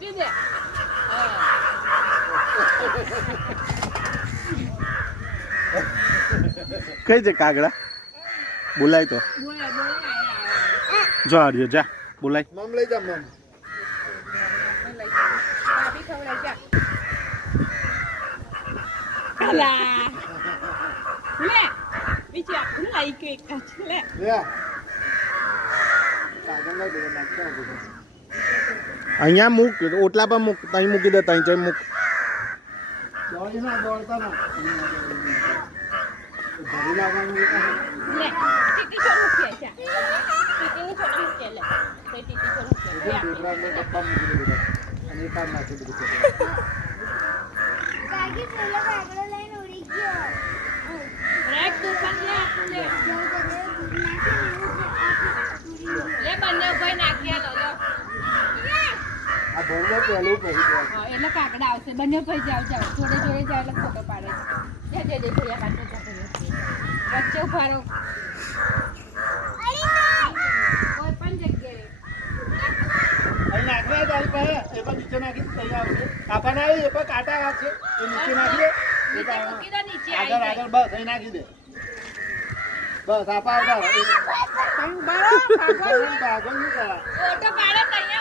મૂકી દે કઈ છે કાગડા બોલાય તો જો આર્યો જા બોલાય મમ લઈ જા મમ ભાભી ખવડાય જા અલા લે બીજા લઈ કે કાચ લે લે કાગળ લઈ દે નાખો અહીંયા મૂક ઓટલા પર મૂક ત્યાં મૂકી દે ત્યાં જઈ મૂક દોડી ના દોડતા ના ભરી લાવવાનું લે ટીટી છોડ મૂકી જા ટીટીની છોડ મૂકી લે તે ટીટી છોડ મૂકી ઢેબરાને ડબ્બા મૂકી દીધા અને એ કામ નાખી દીધું કાકી પેલો કાગડો લઈને ઉડી ગયો બ્રેક તું પણ લે લે બંને ભાઈ નાખ્યા લો લો આ ભણને પહેલું કહી દે હા એટલે કાકડા આવશે બંને ભાઈ જાવ જાવ જોડે જોડે જાવ એટલે ફોટો પાડે છે જે જે ભૈયા કાઢો જાવ વચ્ચે ઉભા રહો કોઈ પણ જગ્યાએ અહીં નાખવા તારી પાસે એ પણ નીચે નાખી તૈયાર આવશે કાપાને આવી એ પણ કાંટા આવશે એ નીચે નાખી દે નીચે મૂકી દો નીચે આવી આગળ જાય આગળ બસ અહીં નાખી દે બસ આપા આવતા કઈ ઉભા રહો કાગળ કાગળ નહીં કરા ફોટો પાડો તૈયાર